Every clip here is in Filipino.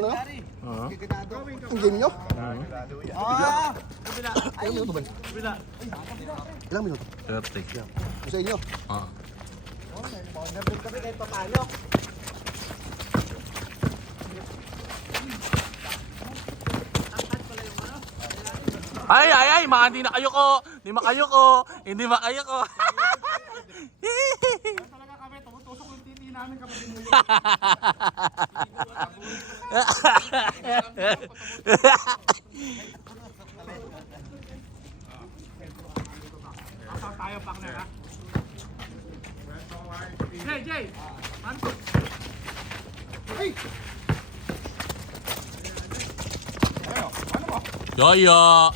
Ang game nyo? Ilang minuto ba? Ilang minuto? 30. Sa inyo? Ay, mga hindi na kayo ko. Hindi makayo ko. Hindi makayo ko. Talaga kami, tumutusok yung titi namin kapag inuwi. Asaw tayo, partner, ha? Jay! Manto! Ay! Ano mo? Yoyo.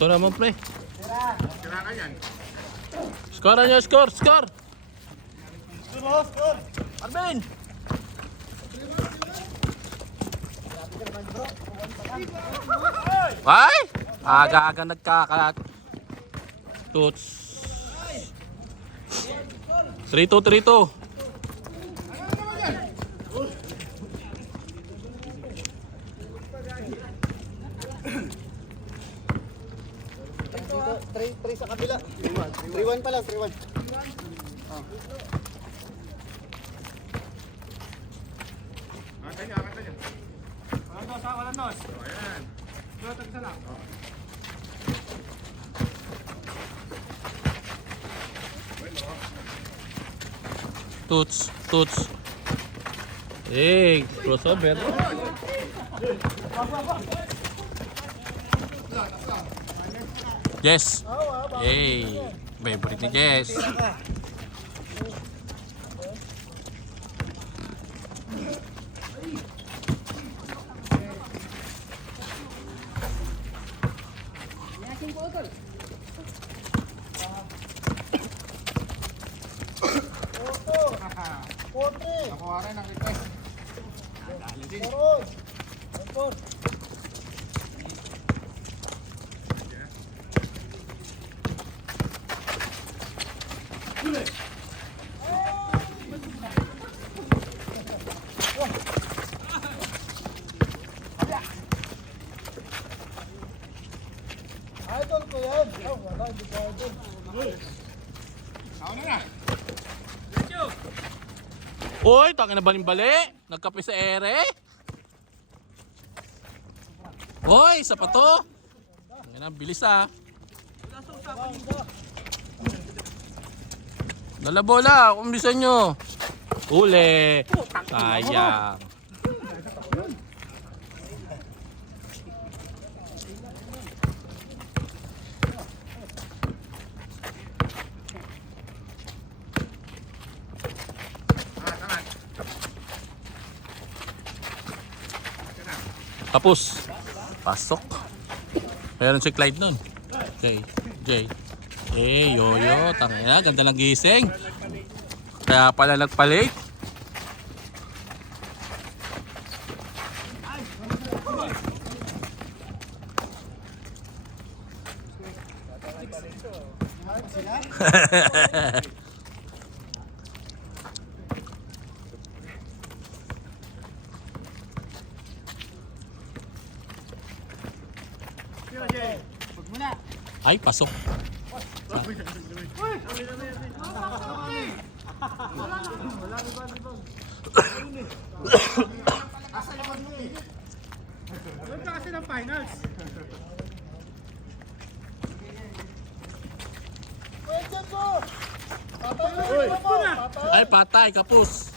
Score naman, pre. Kailangan yan. Score nyo, score. Arvin! Ay! Aga-aga nagkaka... Toots. 3-2. Three sa kabila. 3-1 pa lang, 3-1. Kanta niya. Walang dos, ha? Walang dos. O, ayan. Dito, tag-isa lang. Toots. Hey, crossover. Jess. Hey, favorite ni Jess. Nakuha rin ang request. Dali din. Idol ko yan. Wala, hindi ko idol. Ako na. Uy, tangin na balimbali. Nagkape sa ere. Uy, isa pa to. Tangin na, bilis ah. Dala bola, kumbisan nyo. Uli. Sayang. Tapos. Pasok. Meron si Clyde nun. Jay. Yoyo. Tangina, ganda ng gising. Kaya pala nagpalit. Ay, pasok. Doon ka kasi ng finals. Ay, patay, kapus.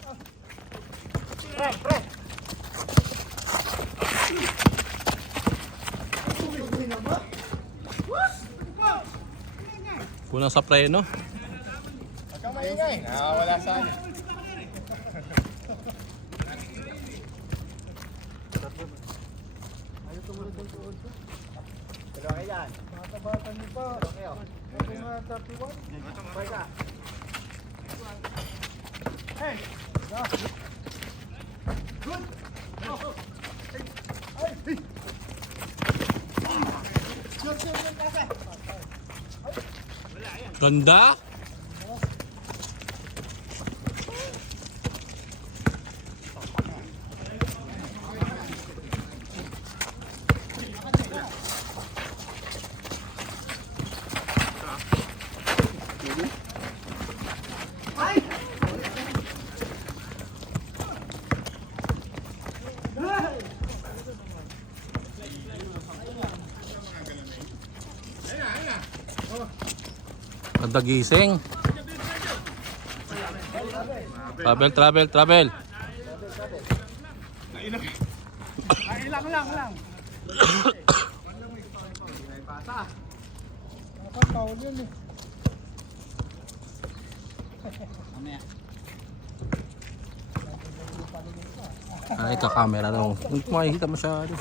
Kulang sa preno. Huwag kang maingay. Wala sa akin. Ayaw tumunod ng tuod ko. Dalawa kayo yan. Bata-bata niyo pa. Ako nga 31. Bye ka. Hey! Good! Ay! Ganda. Ganda gising. Travel. Ilang lang. Dapat taon yun eh. Ay, kakamera nung. Hindi ko makikita masyado.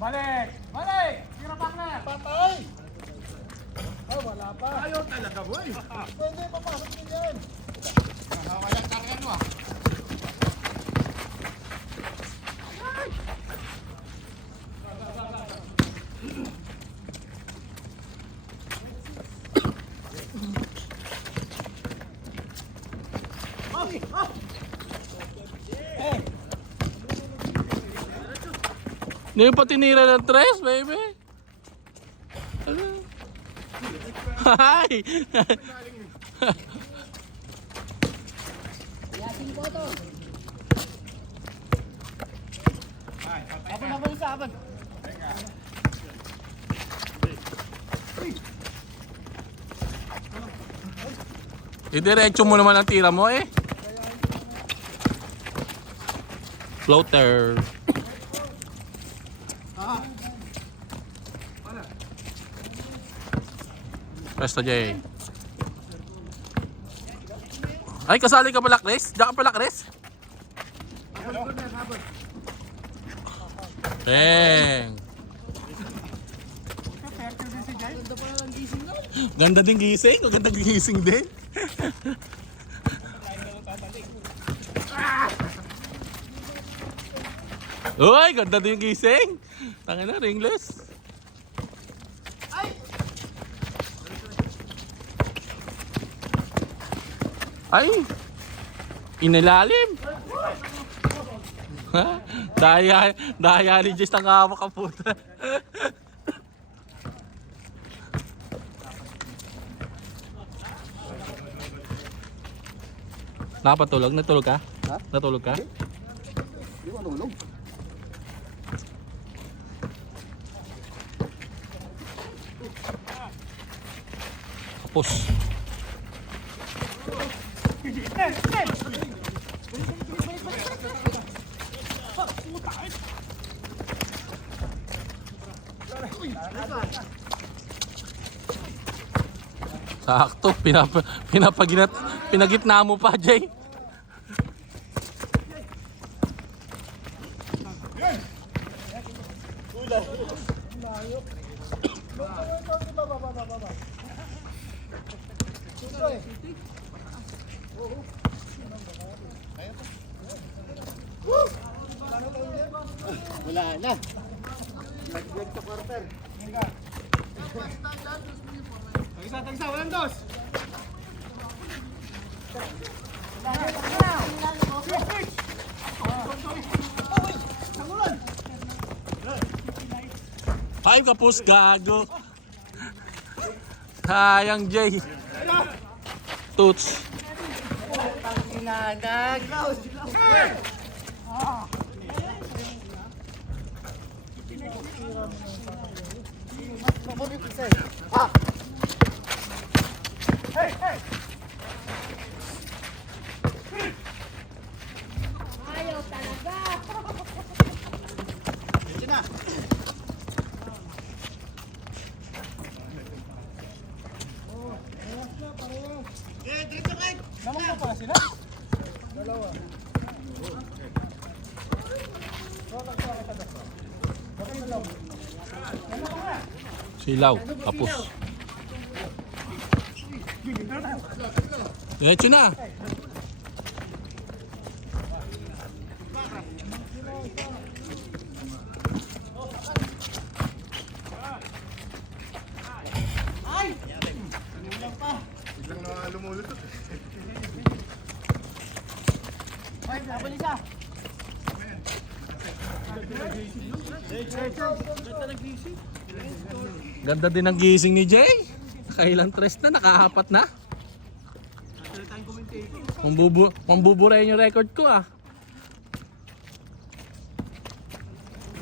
Balik! Tira partner! Patay! Oh, wala pa. Ayaw talaga, boy! Pwede, papasok din yan. Walang target mo ah. Hindi pa tinira ng tres, baby. Ano? Hi! Abang. Idiretso mo naman ang tira mo eh. Floater. Presto J. Ay, kasali ka pala, Chris? Diyan ka pala, Chris? Teng. Ganda din gising. O ganda gising din. Uy, ganda din gising. Tangin na, ringless. Ay! Inilalim! Ha? Daya ni Jess ang hawak ang puta. Nakapatulog? Natulog ka? Ha? Natulog ka? Hindi ko nulog. Kapos. Sakto, pinagitna mo pa, Jay. Wala na. Nag-vlog sa quarter. Tagisa, walang dos! Ay, kapos, gago. Sayang, Jay. Toots. Ayaw talaga. Naman mo pala sila? Dalawa. Silaw, kapos. Diretso na. Biglang na lumulutot. Ay, nabali ka. Ganda din ang gising ni Jay. Nakailang tres na, nakahapat na. Pambuburayin yung record ko ah.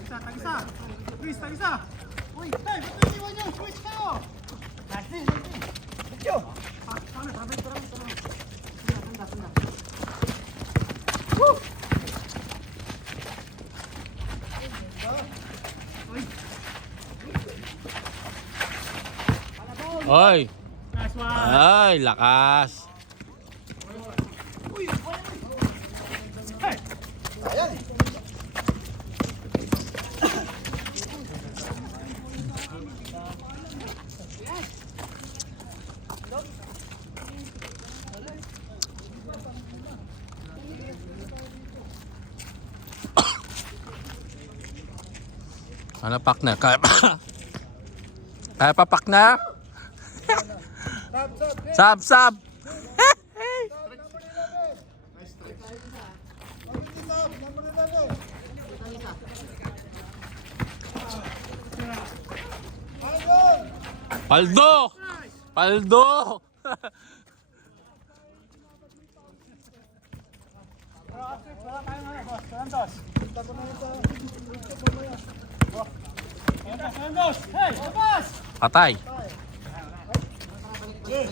Tag-isa. Chris, tag-isa. Uy, hey, ba't naiiwan nyo? Switch kayo. Lasti. Yo. Oy! Nice one. Ay, lakas! Hey. Ano, partner? Kaya pa? Kaya pa, partner? Sab, sab! Paldo! Paldo! Wala tayo na, boss. Santos. Santos. Hey, labas! Patay. Jay,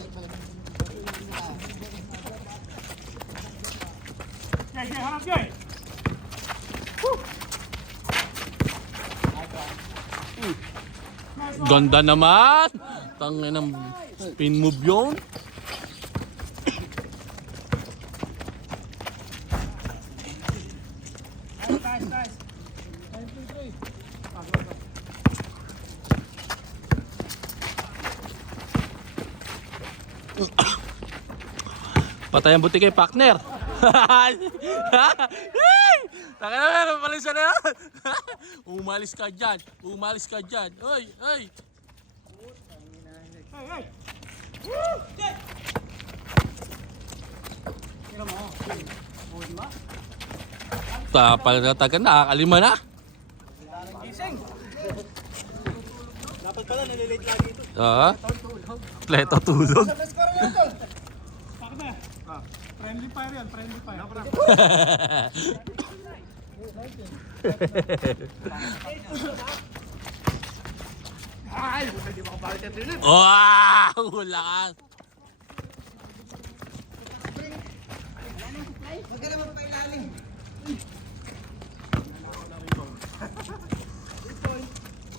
harap Jay. Ganda naman! Tangin ng spin move yun. Nice. Patay ang buti kay partner. Taka na meron pala siya na yan. Umalis ka dyan. Umalis ka dyan. Oy, oy. Hey. Tapal na taga na. Nakakalima na. Gising. Dapat pala nalilate lagi ito. Pleto tulog. Bakit na? Friendly fire yan, friendly fire. Ay, hindi makabalik at rin. Wow! Lakas.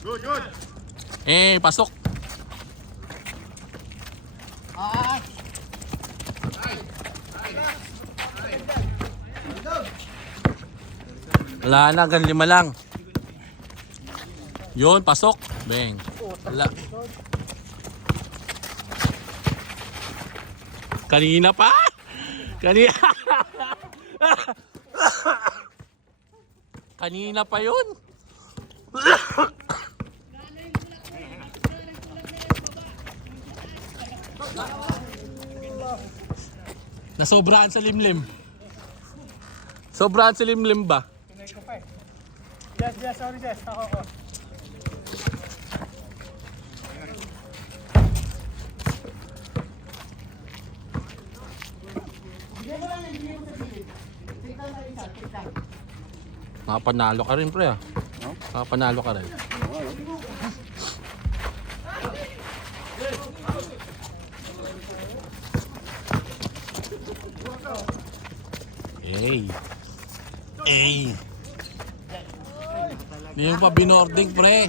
Good. Pasok. Wala na, hanggang 5 lang. Yun, pasok. Bang. Wala. Kanina pa? Kanina. Kanina pa yun. Nasobrahan sa limlim. Sobrahan sa limlim ba? Pinay ko pa eh. Jess, sorry Jess, ako ko. Nakapanalo ka rin, pre, ah. Nakapanalo ka rin. Hey! Hindi mo pa binording, pre.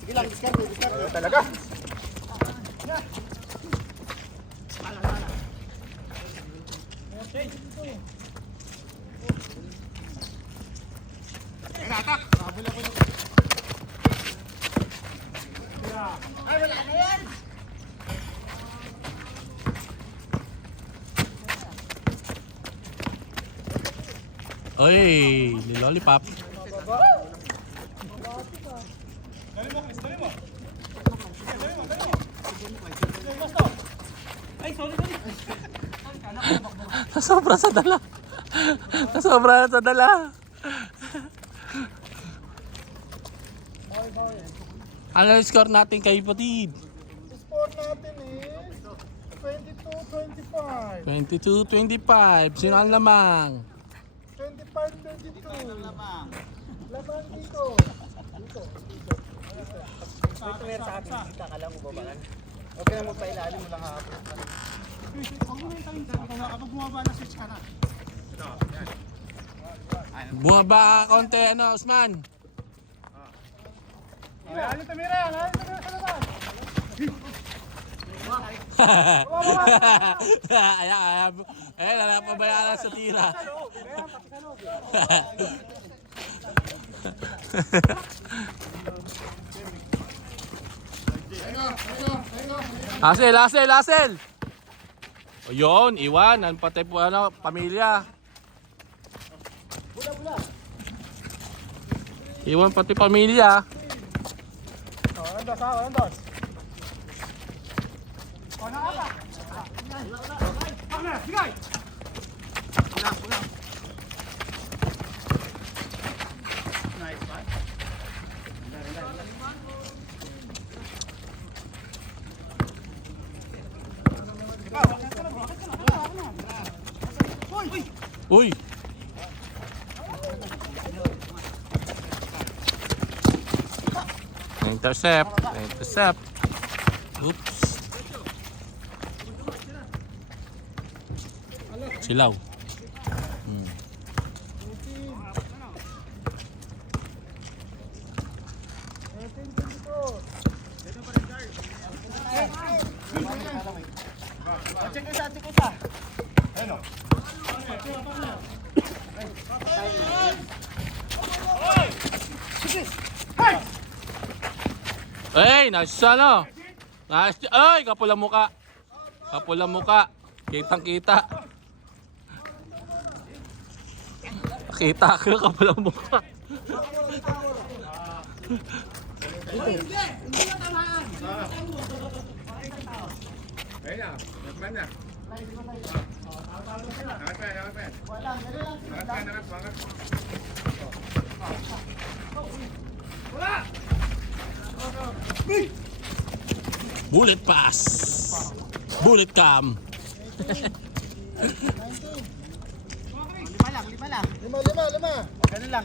Sige lang, discount. Talaga? Oy, lollipop. Ay, sorry. Sobra sa dala. Sobra na sa dala. Ano yung score natin kay Patid? Score natin is 22-25. 22-25. Sino ang lamang? 25-22. Lamang dito. Okay na magpailalim mo lang hapon. Huwag mo na yung talong kapag bumaba na switch ka na. Bumaba ka konti, ano, Usman? Ayan, tumira yan. Ayan, tumira sa labas. Ayan. Nalapabayaan sa tira. Asel! O yun, iwan. Ang patay po, ano, pamilya. Iwan pati pamilya. Andos. O, nakapa. Ano, bigay. Uy! Intercept. Oops. Silaw. Hey, nasa ano? Ay, kapula muka. Kitang kita. Kita ko kapula muka. Bullet pass. Bullet cam. Lima. Ganun lang.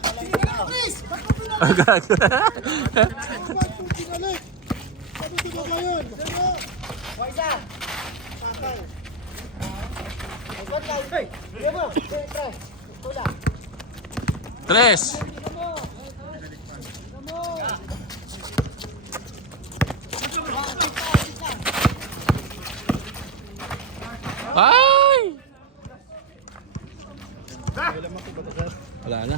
Agad. Pinalik. Sabi ko ba yun? Waisa. Tres. Ay! Wala na.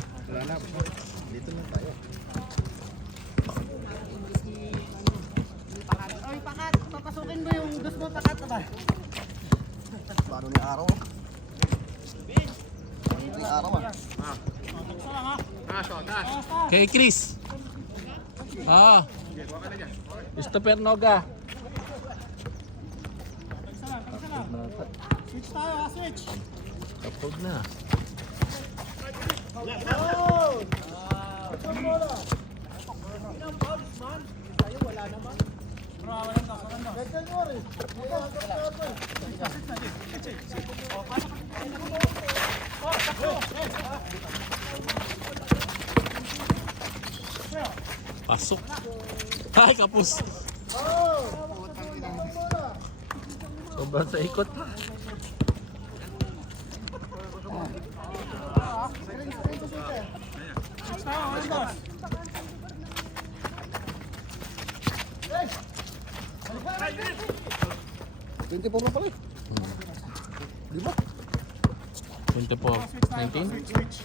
Dito na tayo. Ay, pakat. Papasukin mo yung gusto mo pakat ba? Paano ni araw? Ni araw Kay Chris. Christopher Noga. Switch tayo, switch. Kapag na. Pasok. Ay, kapos. Sobrang sa ikot. Switch tayo, Andos. na pala. Di ba? 24, 19. Switch.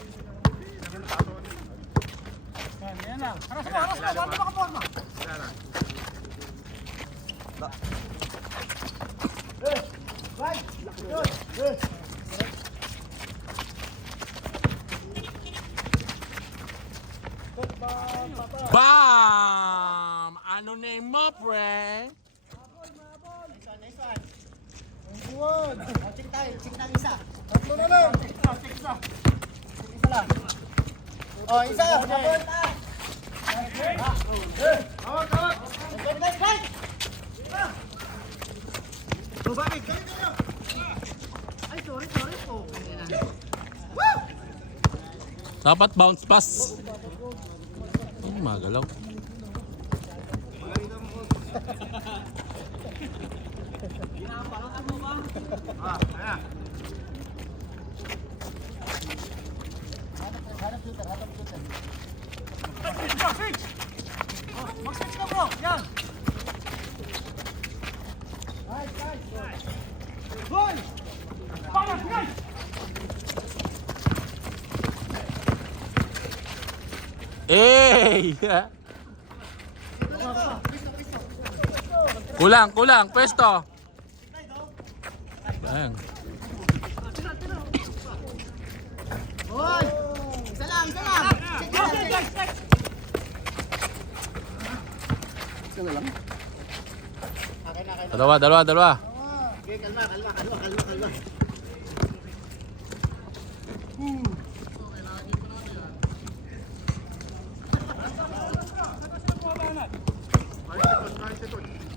Yan lang. Aras mo. Bago makaporma. Bam! Ano name mo, pre? Buwan. Check tayo isa. Tatlo na lang. Isa lang. Oh, isa. Abot, taas. Tawag. Right. Bakit? Ay, sorry po. Dapat bounce pass. Ay, magalaw. Ayan. Mag-switch ka bro. Yan. Goal! Para, guys! Hey! Kulang, pwesto. Ayan. Hoy! Isa lang. Dalawa. Okay, kalma.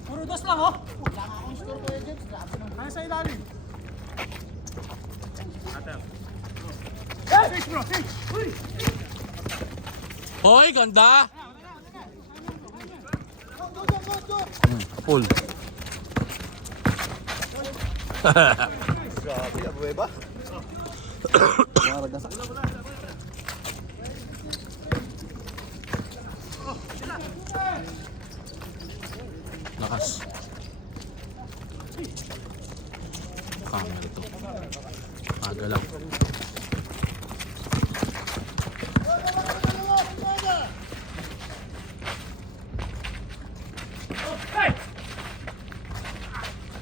Puro dos lang, oh. Wala nga akong score ko yun, grabe naman. Ano sa ilalim? Fish, bro, fish! Uy! Hoy, ganda. Go! Full. Grabe, abueba. Maragasak. Lakas. Camera to. Aga lang.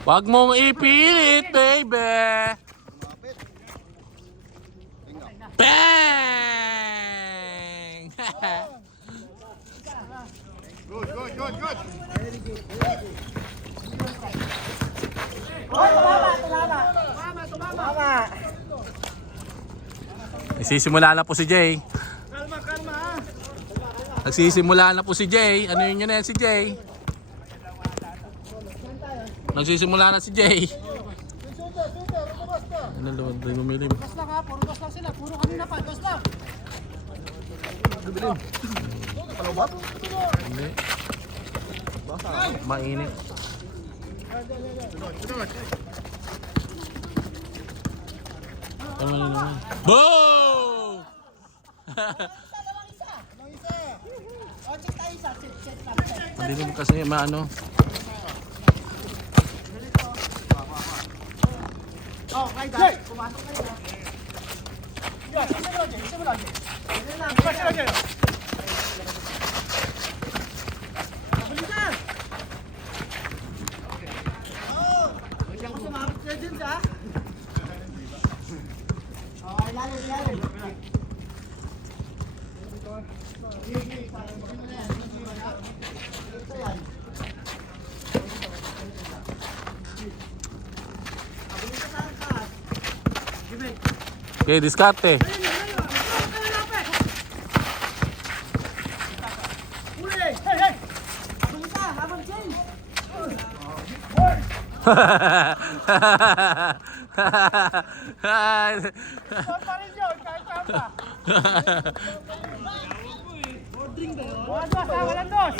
Wag mong ipilit, baby. Bang! Good. Tumama. Nagsisimula na po si Jay. Kalma. Nagsisimula na po si Jay. Ano yun yan si Jay? Nagsisimula na si Jay. Ano naman ba yung umilim? Dos lang ha, puro dos lang sila. Puro kanina pa, dos lang. Hindi. Mainit. Tama naman. Boom! Hindi naman kasi maano. Oh, kay Dad. Pumasok kayo ha. Yan, isa mo lang. Isa lang. Balikan! Oh! Hindi ako sumabit kayo dun sa. Oh, ilalim. Ito yan. Okay, diskarte. Hey! Habang change! Pa rin yun, kahit saan pa. Walang dos.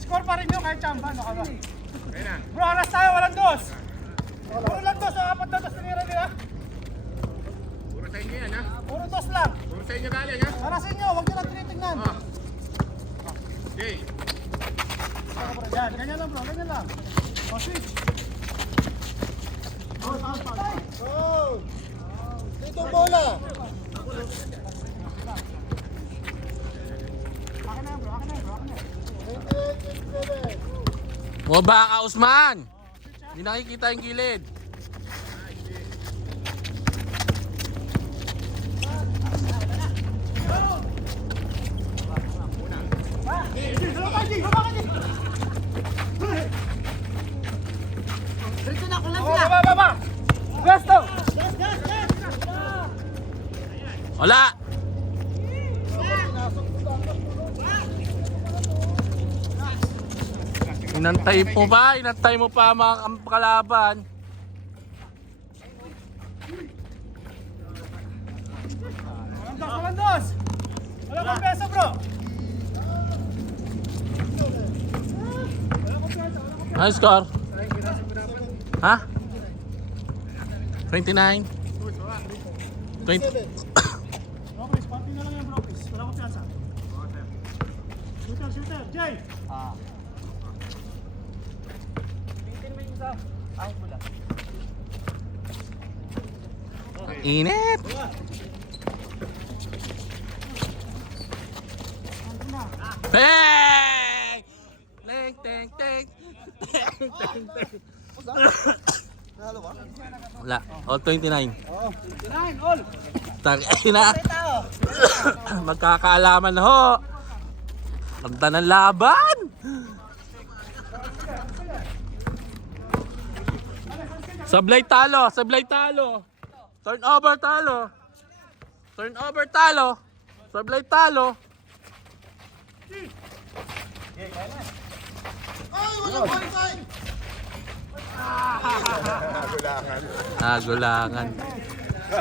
Score pa rin yun kahit chamba, ano ka ba? Bro, alas tayo, walang dos. Puro lang dos, apat na dos tinira nila. Puro sa inyo yan, ha? Puro dos lang. Puro sa inyo galing, ha? Para sa inyo, huwag nyo lang tinitignan. Okay. Yan, ganyan lang bro, ganyan lang. O, switch. Oh! Dito ang bola! Akin na yan bro. O baka Usman! Hindi nakikita yung gilid. Baba! Gasto! Wala! Inantay mo ba? Inantay mo pa mga kalaban. Walang dos! Walang kumpiyansa, bro! Ano score? Ha? 29? 20? Bro, please, konti na lang yan, bro, please. Walang kumpiyansa. Shooter! Jay! Ang init! Hey! Teng, teng, teng. Teng, teng, teng. Wala. Oh, 29. Oo. 29, all! Tangina. Magkakaalaman na ho. Ganda ng laban. Sablay talo, sablay talo. Turnover talo. Turnover talo. Sablay talo. Gulangan.